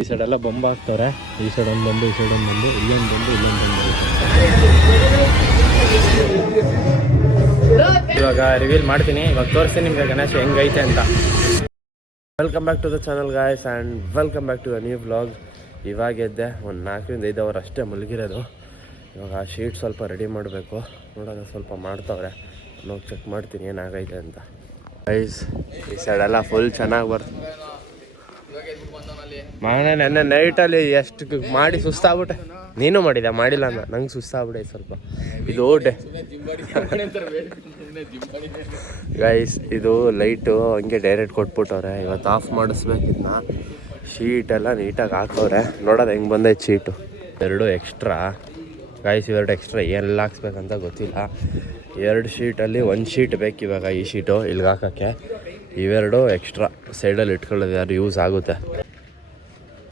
ಈ ಸೈಡ್ ಎಲ್ಲ ಬೊಂಬ್ ಹಾಕ್ತವ್ರೆ. ಈ ಸೈಡ್ ಒಂದು ಬಂದು, ಈ ಸೈಡ್ ಒಂದು ಬಂದು, ಇಲ್ಲೊಂದು ಬಂದು, ಇಲ್ಲೊಂದು ಬಂದು. ಇವಾಗ ರಿವೀಲ್ ಮಾಡ್ತೀನಿ, ಇವಾಗ ತೋರಿಸ್ತೀನಿ ನಿಮಗೆ ಗಣೇಶ ಹೆಂಗೈತೆ ಅಂತ. Welcome back to the channel guys and welcome back to a new vlog. ಇವಾಗ ಎದ್ದೆ, ಒಂದು 4-5 ಅವರ್ ಅಷ್ಟೇ ಮಲಗಿರೋದು. ಇವಾಗ ಆ ಶೀಟ್ ಸ್ವಲ್ಪ ರೆಡಿ ಮಾಡಬೇಕು. ನೋಡೋಣ, ಸ್ವಲ್ಪ ಮಾಡ್ತವ್ರೆ, ನೋಗಿ ಚೆಕ್ ಮಾಡ್ತೀನಿ ಏನಾಗೈತೆ ಅಂತ. ಗೈಸ್ ಈ ಸೈಡೆಲ್ಲ ಫುಲ್ ಚೆನ್ನಾಗಿ ಬರ್ತದೆ. ಮಗನೇ ನೆನ್ನೆ ನೈಟಲ್ಲಿ ಎಷ್ಟು ಮಾಡಿ ಸುಸ್ತಾಗ್ಬಿಟ್ಟೆ. ನೀನು ಮಾಡಿದೆ? ಮಾಡಿಲ್ಲ ಅನ್ನ, ನಂಗೆ ಸುಸ್ತಾಗ್ಬಿಟ್ಟೆ ಸ್ವಲ್ಪ. ಇದು ಗೈಸ್ ಇದು ಲೈಟು ಹಂಗೆ ಡೈರೆಕ್ಟ್ ಕೊಟ್ಬಿಟ್ಟವ್ರೆ. ಇವತ್ತು ಆಫ್ ಮಾಡಿಸ್ಬೇಕಿದ್ನ. ಶೀಟೆಲ್ಲ ನೀಟಾಗಿ ಹಾಕವ್ರೆ. ನೋಡೋದು ಹೆಂಗೆ ಬಂದೈತೆ ಶೀಟು. 2 ಎಕ್ಸ್ಟ್ರಾ ಗೈಸ್, ಇವೆರಡು ಎಕ್ಸ್ಟ್ರಾ ಎಲ್ಲ ಹಾಕ್ಸ್ಬೇಕಂತ ಗೊತ್ತಿಲ್ಲ. 2 ಶೀಟಲ್ಲಿ 1 ಶೀಟ್ ಬೇಕು ಇವಾಗ. ಈ ಶೀಟು ಇಲ್ಲಿಗೆ ಹಾಕೋಕ್ಕೆ, ಇವೆರಡು ಎಕ್ಸ್ಟ್ರಾ ಸೈಡಲ್ಲಿ ಇಟ್ಕೊಳ್ಳೋದು ಯಾರು ಯೂಸ್ ಆಗುತ್ತೆ.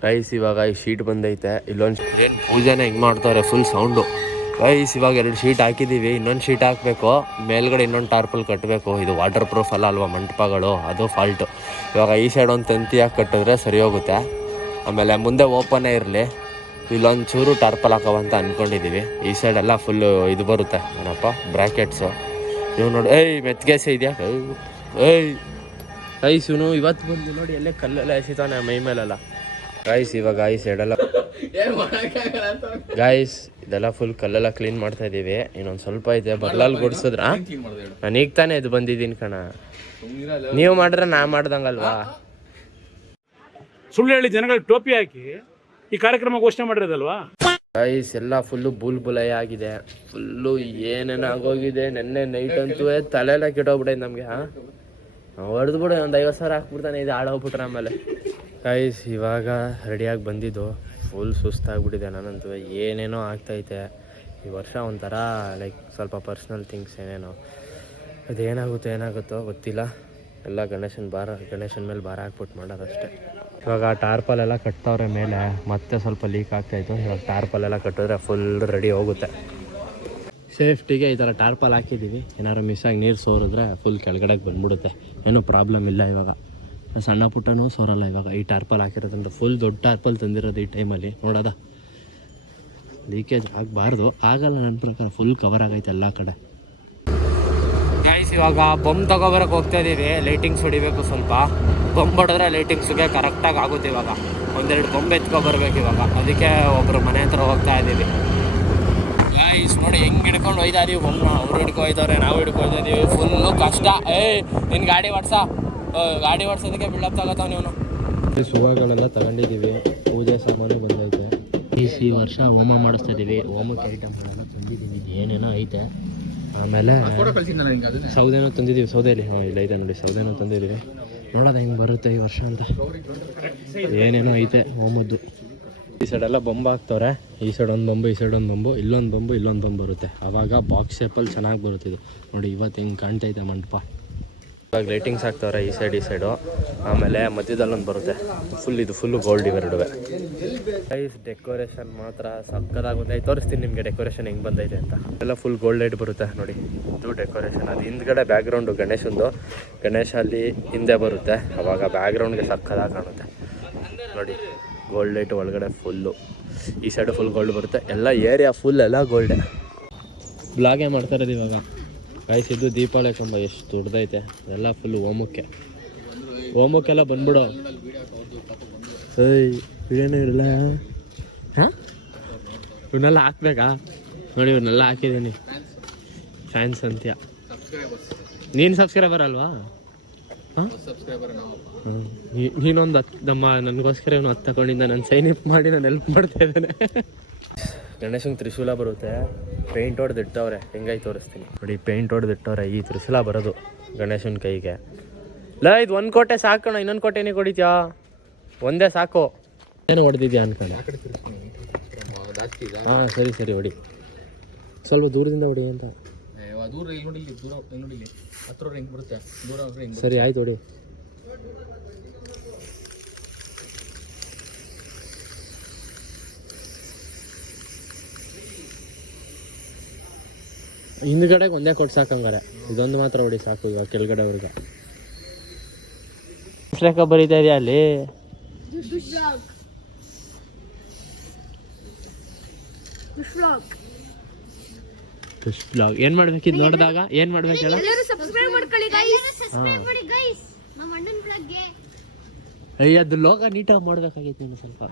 ಗೈಸ್ ಇವಾಗ ಈ ಶೀಟ್ ಬಂದೈತೆ. ಇಲ್ಲೊಂದು ಏನು ಪೂಜೆನೇ ಹಿಂಗೆ ಮಾಡ್ತಾರೆ, ಫುಲ್ ಸೌಂಡು. ಗೈಸ್ ಇವಾಗ 2 ಶೀಟ್ ಹಾಕಿದ್ದೀವಿ, ಇನ್ನೊಂದು ಶೀಟ್ ಹಾಕಬೇಕು. ಮೇಲ್ಗಡೆ ಇನ್ನೊಂದು ಟಾರ್ಪಲ್ ಕಟ್ಟಬೇಕು. ಇದು ವಾಟರ್ ಪ್ರೂಫ್ ಅಲ್ವಾ ಮಂಟಪಗಳು, ಅದು ಫಾಲ್ಟು. ಇವಾಗ ಈ ಸೈಡ್ ಒಂದು ತಂತಿ ಹಾಕಿ ಕಟ್ಟಿದ್ರೆ ಸರಿ ಹೋಗುತ್ತೆ. ಆಮೇಲೆ ಮುಂದೆ ಓಪನ್ನೇ ಇರಲಿ, ಇಲ್ಲೊಂದು ಚೂರು ಟಾರ್ಪಲ್ ಹಾಕೋವಂತ ಅಂದ್ಕೊಂಡಿದ್ದೀವಿ. ಈ ಸೈಡೆಲ್ಲ ಫುಲ್ಲು ಇದು ಬರುತ್ತೆ, ಏನಪ್ಪ ಬ್ರ್ಯಾಕೆಟ್ಸು. ಇವು ನೋಡಿ, ಮೆತ್ಗೆಸೆ ಇದೆಯಾ? ಗೈಸ್ ಇವನು ಇವತ್ತು ಬಂದು ನೋಡಿ ಎಲ್ಲೇ ಕಲ್ಲೆಲ್ಲ ಎಸಿತಾನೆ ಮೈ ಮೇಲೆಲ್ಲ. ಗೈಸ್ ಇವಾಗ ಈ ಸೈಡೆಲ್ಲ ಗೈಸ್ ಇದೆಲ್ಲ ಫುಲ್ ಕಲ್ಲೆಲ್ಲ ಕ್ಲೀನ್ ಮಾಡ್ತಾ ಇದ್ದೀವಿ. ಇನ್ನೊಂದು ಸ್ವಲ್ಪ ಐತೆ, ಬಗ್ಲಲ್ಲಿ ಗುಡಿಸಿದ್ರ. ನಾನು ಈಗ ತಾನೇ ಇದು ಬಂದಿದ್ದೀನಿ ಕಣ. ನೀವು ಮಾಡಿದ್ರೆ ನಾ ಮಾಡ್ದಂಗಲ್ವಾ? ಸುಳ್ಳು ಹೇಳಿ ಜನಗಳಿಗೆ ಟೋಪಿ ಹಾಕಿ ಈ ಕಾರ್ಯಕ್ರಮ ಘೋಷಣೆ ಮಾಡಿರೋದಲ್ವಾ? ಗೈಸ್ ಎಲ್ಲ ಫುಲ್ಲು ಬುಲ್ಬುಲೈ ಆಗಿದೆ, ಫುಲ್ಲು ಏನೇನು ಆಗೋಗಿದೆ. ನೆನ್ನೆ ನೈಟ್ ಅಂತೂ ತಲೆಲ್ಲ ಕೆಟ್ಟೋಗ್ಬಿಟ್ಟೈತೆ ನಮಗೆ. ಹೊಡೆದು ಬಿಡು, ಒಂದು 50,000 ಹಾಕ್ಬಿಡ್ತಾನೆ, ಇದು ಹಾಳೋಗ್ಬಿಟ್ರೆ ಆಮೇಲೆ. ಗೈಸ್ ಇವಾಗ ರೆಡಿಯಾಗಿ ಬಂದಿದ್ದು, ಫುಲ್ ಸುಸ್ತಾಗ್ಬಿಟ್ಟಿದೆ ನಾನಂತೂ. ಏನೇನೋ ಆಗ್ತೈತೆ ಈ ವರ್ಷ. ಒಂಥರ ಲೈಕ್ ಸ್ವಲ್ಪ ಪರ್ಸ್ನಲ್ ಥಿಂಗ್ಸ್ ಏನೇನೋ, ಏನಾಗುತ್ತೋ ಗೊತ್ತಿಲ್ಲ. ಎಲ್ಲ ಗಣೇಶನ ಮೇಲೆ ಭಾರ ಹಾಕ್ಬಿಟ್ಟು ಮಾಡೋದಷ್ಟೇ. ಇವಾಗ ಟಾರ್ಪಲೆಲ್ಲ ಕಟ್ಟವ್ರೆ ಮೇಲೆ, ಮತ್ತೆ ಸ್ವಲ್ಪ ಲೀಕ್ ಆಗ್ತಾಯಿತ್ತು. ಇವಾಗ ಟಾರ್ಪಲೆಲ್ಲ ಕಟ್ಟಿದ್ರೆ ಫುಲ್ ರೆಡಿ ಹೋಗುತ್ತೆ. ಸೇಫ್ಟಿಗೆ ಈ ಥರ ಟಾರ್ಪಲ್ ಹಾಕಿದ್ದೀವಿ. ಏನಾದ್ರು ಮಿಸ್ಸಾಗಿ ನೀರು ಸೋರಿದ್ರೆ ಫುಲ್ ಕೆಳಗಡೆಗೆ ಬಂದ್ಬಿಡುತ್ತೆ. ಏನೂ ಪ್ರಾಬ್ಲಮ್ ಇಲ್ಲ. ಇವಾಗ ಸಣ್ಣ ಪುಟ್ಟನೂ ಸೋರಲ್ಲ ಇವಾಗ ಈ ಟಾರ್ಪಲ್ ಹಾಕಿರೋದ್ರಿಂದ. ಫುಲ್ ದೊಡ್ಡ ಟಾರ್ಪಲ್ ತಂದಿರೋದು ಈ ಟೈಮಲ್ಲಿ. ನೋಡೋದ ಲೀಕೇಜ್ ಆಗಬಾರ್ದು, ಆಗಲ್ಲ ನನ್ನ ಪ್ರಕಾರ. ಫುಲ್ ಕವರ್ ಆಗೈತೆ ಎಲ್ಲ ಕಡೆ. ಗೈಸ್ ಇವಾಗ ಬೊಂಬ್ ತೊಗೊಬರಕ್ಕೆ ಹೋಗ್ತಾ ಇದ್ದೀವಿ. ಲೈಟಿಂಗ್ಸ್ ಹೊಡಿಬೇಕು ಸ್ವಲ್ಪ. ಬೊಂಬ್ ಹೊಡೆದ್ರೆ ಲೈಟಿಂಗ್ಸ್ಗೆ ಕರೆಕ್ಟಾಗಿ ಆಗುತ್ತೆ. ಇವಾಗ 1-2 ಬೊಂಬ್ ಎತ್ಕೊಬರ್ಬೇಕು ಇವಾಗ. ಅದಕ್ಕೆ ಒಬ್ಬರು ಮನೆ ಹತ್ರ ಹೋಗ್ತಾ ಇದ್ದೀವಿ. ಗೈಸ್ ನೋಡಿ ಹೆಂಗೆ ಹಿಡ್ಕೊಂಡು ಹೋಯ್ತಾ ಇದೀವಿ ಬೊಮ್ಮನ. ಅವ್ರು ಹಿಡ್ಕೊಯ್ತವ್ರೆ, ನಾವು ಹಿಡ್ಕೊಯ್ತಾ ಇದ್ದೀವಿ. ಫುಲ್ಲು ಕಷ್ಟ. ನಿನ್ನ ಗಾಡಿ ಓಡಿಸೋದಕ್ಕೆ ಬಿಲ್ಡಪ್ ತಗೋತಾವ ನೀವು. ಹೂವುಗಳೆಲ್ಲ ತಗೊಂಡಿದ್ದೀವಿ. ಪೂಜೆ ಸಾಮಾನು ಬಂದೈತೆ. ಈ ವರ್ಷ ಹೋಮ ಮಾಡಿಸ್ತಾ ಇದ್ದೀವಿ. ಹೋಮಕ್ಕೆ ಐಟಮ್ಗಳೆಲ್ಲ ತಂದಿದ್ದೀವಿ, ಏನೇನೋ ಐತೆ. ಆಮೇಲೆ ಸೌದೆನೂ ತಂದಿದ್ದೀವಿ. ಸೌದೆಯಲ್ಲಿ ಇಲ್ಲ ಇದೆ ನೋಡಿ, ಸೌದೆನೂ ತಂದಿದ್ದೀವಿ. ನೋಡೋದು ಹೆಂಗೆ ಬರುತ್ತೆ ಈ ವರ್ಷ ಅಂತ. ಏನೇನೋ ಐತೆ ಹೋಮದ್ದು. ಈ ಸೈಡೆಲ್ಲ ಬೊಂಬ್ ಹಾಕ್ತವ್ರೆ. ಈ ಸೈಡ್ ಒಂದು ಬೊಂಬು, ಈ ಸೈಡ್ ಒಂದು ಬೊಂಬು, ಇಲ್ಲೊಂದು ಬೊಂಬು, ಇಲ್ಲೊಂದು ಬೊಂಬು ಬರುತ್ತೆ. ಆವಾಗ ಬಾಕ್ಸ್ ಶೇಪಲ್ಲಿ ಚೆನ್ನಾಗಿ ಬರುತ್ತೆ ಇದು. ನೋಡಿ ಇವತ್ತು ಹೆಂಗೆ ಕಾಣ್ತೈತೆ ಮಂಟಪ. ಇವಾಗ ಲೈಟಿಂಗ್ಸ್ ಹಾಕ್ತವ್ರೆ ಈ ಸೈಡು. ಆಮೇಲೆ ಮಧ್ಯದಲ್ಲೊಂದು ಬರುತ್ತೆ, ಫುಲ್ಲು ಗೋಲ್ಡ್. ಇವೆರಡುವೆ ಗೈಸ್ ಡೆಕೋರೇಷನ್ ಮಾತ್ರ ಸಕ್ಕತ್ತಾಗಿ ಬಂದೈತೆ. ತೋರಿಸ್ತೀನಿ ನಿಮಗೆ ಡೆಕೋರೇಷನ್ ಹೆಂಗೆ ಬಂದೈತೆ ಅಂತ. ಎಲ್ಲ ಫುಲ್ ಗೋಲ್ಡ್ ಲೈಟ್ ಬರುತ್ತೆ ನೋಡಿ, ಇದು ಡೆಕೋರೇಷನ್. ಅದು ಹಿಂದ್ಗಡೆ ಬ್ಯಾಕ್ಗ್ರೌಂಡು ಗಣೇಶಂದು. ಗಣೇಶ ಅಲ್ಲಿ ಹಿಂದೆ ಬರುತ್ತೆ. ಅವಾಗ ಬ್ಯಾಕ್ಗ್ರೌಂಡ್ಗೆ ಸಕ್ಕತ್ತಾಗಿ ಕಾಣುತ್ತೆ ನೋಡಿ. ಗೋಲ್ಡ್ ಲೈಟ್ ಒಳಗಡೆ ಫುಲ್ಲು. ಈ ಸೈಡು ಫುಲ್ ಗೋಲ್ಡ್ ಬರುತ್ತೆ. ಎಲ್ಲ ಏರಿಯಾ ಫುಲ್ ಎಲ್ಲ ಗೋಲ್ಡೆ. ಬ್ಲಾಗೇ ಮಾಡ್ತಾ ಇರೋದು ಇವಾಗ. ಗೈಸ್ ಇದು ದೀಪಾವಳಿ ಕಂಬ ಎಷ್ಟು ದೊಡ್ಡದೈತೆ. ಎಲ್ಲ ಫುಲ್ಲು ಹೋಮಕ್ಕೆಲ್ಲ ಬಂದ್ಬಿಡು. ವಿಡಿಯೋನೇ ಇರಲ್ಲ. ಇವನ್ನೆಲ್ಲ ಹಾಕ್ಬೇಕಾ ನೋಡಿ? ಇವನ್ನೆಲ್ಲ ಹಾಕಿದ್ದೀನಿ. ಫ್ಯಾನ್ಸ್ ಅಂತ್ಯ. ನೀನು ಸಬ್ಸ್ಕ್ರೈಬರ್ ಅಲ್ವಾ? ನೀನೊಂದು 10 ನನಗೋಸ್ಕರ ಇವನು 10 ತಗೊಂಡಿದ್ದ. ನಾನು ಸೈನ್ ಅಪ್ ಮಾಡಿ ನಾನು ಹೆಲ್ಪ್ ಮಾಡ್ತಾ ಇದ್ದೇನೆ. ಗಣೇಶಂಗೆ ತ್ರಿಶೂಲ ಬರುತ್ತೆ. ಪೇಂಟ್ ಹೊಡೆದು ಇಟ್ಟವ್ರೆ. ಹೆಂಗಾಯ್ತು ತೋರಿಸ್ತೀನಿ ನೋಡಿ. ಪೇಂಟ್ ಹೊಡೆದು ಇಟ್ಟವ್ರೆ. ಈ ತ್ರಿಶೂಲ ಬರೋದು ಗಣೇಶನ ಕೈಗೆ. ಇದು 1 ಕೋಟೆ ಸಾಕೋಣ, ಇನ್ನೊಂದು ಕೋಟೆನೇ ಹೊಡಿತ್ಯಾ? ಒಂದೇ ಸಾಕು. ಏನು ಹೊಡೆದಿದ್ಯಾ ಅನ್ಕೊಂಡು. ಹಾಂ ಸರಿ ಹೊಡಿ. ಸ್ವಲ್ಪ ದೂರದಿಂದ ಹೊಡಿ ಅಂತ. ಸರಿ ಆಯ್ತು ಹೊಡಿ. ಹಿಂದ್ಗಡೆಗೆ ಒಂದೇ ಕೊಟ್ಟು ಸಾಕಂಗಾರೆ. ಇದೊಂದು ಮಾತ್ರ ಹೊಡಿ ಸಾಕು. ಈಗ ಕೆಳಗಡೆವರೆಗೆ ಬರೀತಾ ಇದೆಯಾ ಅಲ್ಲಿ? ಫಿಶ್ ಬ್ಲಾಗ್ ಏನು ಮಾಡ್ಬೇಕಿದ್ ನೋಡಿದಾಗ ಏನು ಮಾಡ್ಬೇಕು ಹೇಳ? ಸಬ್ಸ್ಕ್ರೈಬ್ ಮಾಡ್ಕೊಳ್ಳಿ ಗೈಸ್ ನಮ್ಮ ಅಣ್ಣನ ಬ್ಲಾಗ್ಗೆ. ಅಯ್ಯ ಅದು ಲೋಗ ನೀಟಾಗಿ ಮಾಡ್ಬೇಕಾಗಿತ್ತು ನೀನು ಸ್ವಲ್ಪ.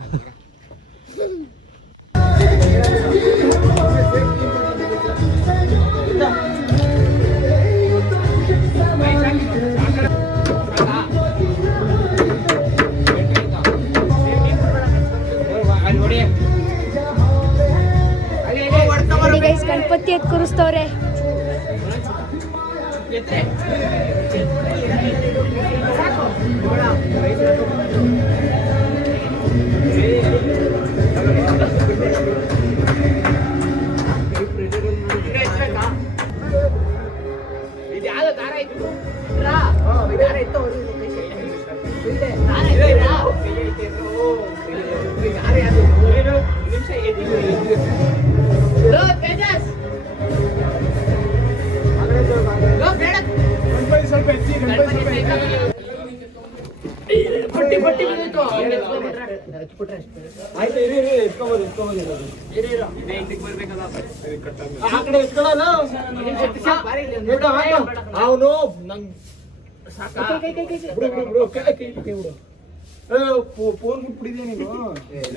ಗಣಪತಿ ಎತ್ ಕೂರಿಸ್ತವ್ರೆ.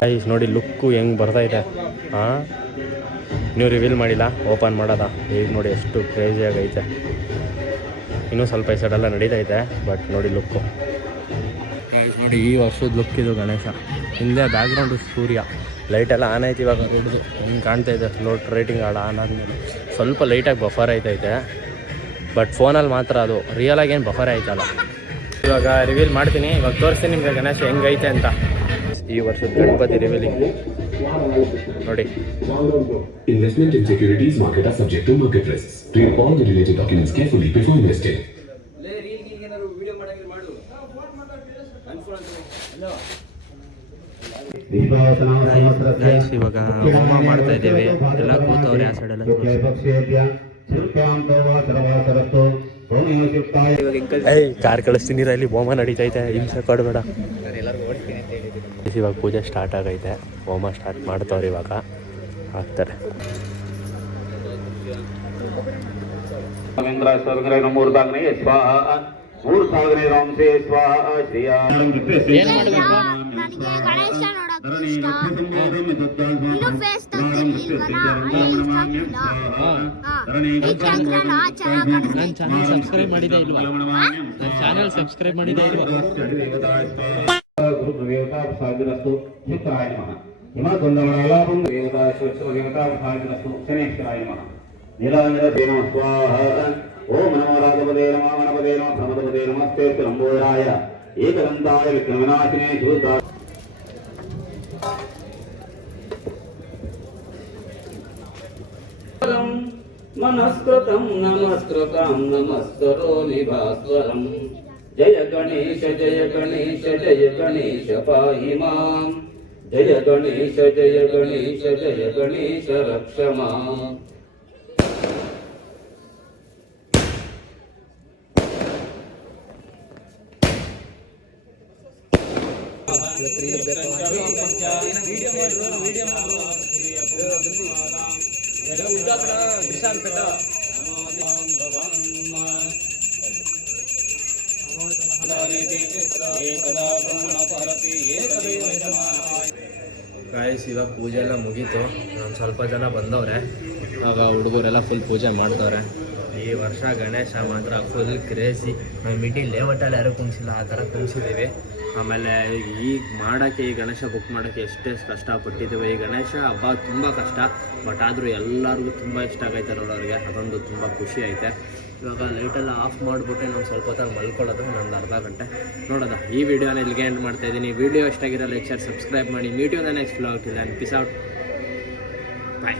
ಗೈಸ್ ನೋಡಿ ಲುಕ್ಕು ಹೆಂಗೆ ಬರ್ತಾ ಇದೆ. ಹಾಂ ನೀವು ರಿವೀಲ್ ಮಾಡಿಲ್ಲ, ಓಪನ್ ಮಾಡೋದ ಈಗ ನೋಡಿ ಎಷ್ಟು ಕ್ರೇಜಿಯಾಗೈತೆ. ಇನ್ನೂ ಸ್ವಲ್ಪ ಈ ಸೈಡೆಲ್ಲ ನಡೀತೈತೆ, ಬಟ್ ನೋಡಿ ಲುಕ್ಕು ನೋಡಿ ಈ ವರ್ಷದ ಲುಕ್ ಇದು ಗಣೇಶ. ಹಿಂದೆ ಬ್ಯಾಕ್ಗ್ರೌಂಡು ಸೂರ್ಯ, ಲೈಟೆಲ್ಲ ಆನ್ ಐತೆ ಇವಾಗ ಹಿಡಿದು ಹಿಂಗೆ ಕಾಣ್ತಾ ಇದೆ. ರೇಟಿಂಗ್ ಆನ್ ಆದಮೇಲೆ ಸ್ವಲ್ಪ ಲೈಟಾಗಿ ಬಫರ್ ಐತೈತೆ, ಬಟ್ ಫೋನಲ್ಲಿ ಮಾತ್ರ ಅದು ರಿಯಲಾಗಿ ಏನು ಬಫರ್ ಆಯ್ತಲ್ಲ. ಇವಾಗ ರಿವೀಲ್ ಮಾಡ್ತೀನಿ, ಇವಾಗ ತೋರಿಸ್ತೀನಿ ನಿಮಗೆ ಗಣೇಶ ಹೆಂಗೈತೆ ಅಂತ. ಈ ವರ್ಷದ ಗಣಪತಿ ರಿವೀಲಿಂಗ್ ನೋಡಿ. Investment in securities market are subject to market risks. Read all the related documents carefully before investing. ಇವಾಗ ಹೋಮ ಮಾಡ್ತಾ ಇದ್ದೀವಿ, ಎಲ್ಲ ಕೂತವ್ರೆ ಆ ಸೈಡೆಲ್ಲ. ಕಾರ್ ಕಳಿಸ್ತೀನಿ ಇಲ್ಲಿ ಹೋಮ ನಡೀತೈತೆ, ಹಿಂಸೆ ಕೊಡಬೇಡ. ಇವಾಗ ಪೂಜೆ ಸ್ಟಾರ್ಟ್ ಆಗೈತೆ, ಹೋಮ ಸ್ಟಾರ್ಟ್ ಮಾಡ್ತವ್ರೆ, ಇವಾಗ ಆಗ್ತಾರೆ. ಏನ್ ಮಾಡ್ಬೇಕು? ಗಣೇಶ ನೋಡಕ್ ಇಷ್ಟ. ಇನ್ನು ಫೇಸ್ ತೆಗ್ದಿರ್ಲಿಲ್ವಲ್ಲ, ನನ್ನ ಚಾನಲ್ ಸಬ್ಸ್ಕ್ರೈಬ್ ಮಾಡಿದೆ ಇಲ್ವಾ? ನನ್ನ ಚಾನಲ್ ಸಬ್ಸ್ಕ್ರೈಬ್ ಮಾಡಿದೆ ಇಲ್ವಾ? ಓಂ ನಮೋ ರಾಘವದೇ ನಮೋ ಗಣಪದೇ ನಮೋ ಪ್ರಮದಪದೇ ನಮಸ್ತೆ ಲಂಬೋದರಾಯ ಏಕದಂತಾಯ ವಿಘ್ನವಿನಾಶಿನೇ ಶೂದ್ಧ मनस्कृतं नमस्कृतं नमस्करो निभास्वरं जय गणेश पाहि मां जय गणेश रक्ष माम् ಗಾಯ್ಸ್ ಇವಾಗ ಪೂಜೆ ಎಲ್ಲ ಮುಗೀತು, ಒಂದು ಸ್ವಲ್ಪ ಜನ ಬಂದವ್ರೆ. ಇವಾಗ ಹುಡುಗರೆಲ್ಲ ಫುಲ್ ಪೂಜೆ ಮಾಡ್ತವ್ರೆ. ಈ ವರ್ಷ ಗಣೇಶ ಮಾತ್ರ ಫುಲ್ ಕ್ರೇಜಿ. ನಾವು ಮಿಡ್ಲ್ ಲೇಔಟಲ್ಲಿ ಯಾರೂ ಕುಣಿಸಿಲ್ಲ, ಆ ಥರ ಕುಣಿಸಿದ್ದೀವಿ. ಆಮೇಲೆ ಈಗ ಮಾಡೋಕ್ಕೆ, ಈ ಗಣೇಶ ಬುಕ್ ಮಾಡೋಕ್ಕೆ ಎಷ್ಟೇ ಕಷ್ಟಪಟ್ಟಿದ್ದೀವಿ. ಈ ಗಣೇಶ ಹಬ್ಬ ತುಂಬ ಕಷ್ಟ, ಬಟ್ ಆದರೂ ಎಲ್ಲರಿಗೂ ತುಂಬ ಇಷ್ಟ ಆಗೈತೆ ನೋಡೋರಿಗೆ, ಅದೊಂದು ತುಂಬ ಖುಷಿ ಐತೆ. ಇವಾಗ ಲೈಟೆಲ್ಲ ಆಫ್ ಮಾಡಿಬಿಟ್ಟು ನಾನು ಸ್ವಲ್ಪ ಹೊತ್ತಾಗಿ ಮಲ್ಕೊಳ್ಳೋದು, ಒಂದು ಅರ್ಧ ಗಂಟೆ ನೋಡೋದ. ಈ ವಿಡಿಯೋನ ಇಲ್ಲಿಗೆ ಎಂಡ್ ಮಾಡ್ತಾಯಿದ್ದೀನಿ. ವಿಡಿಯೋ ಇಷ್ಟ ಆಗಿರೋ ಲೈಕ್, ಶೇರ್, ಸಬ್ಸ್ಕ್ರೈಬ್ ಮಾಡಿ. Meet you the next vlog. Till then peace out, bye.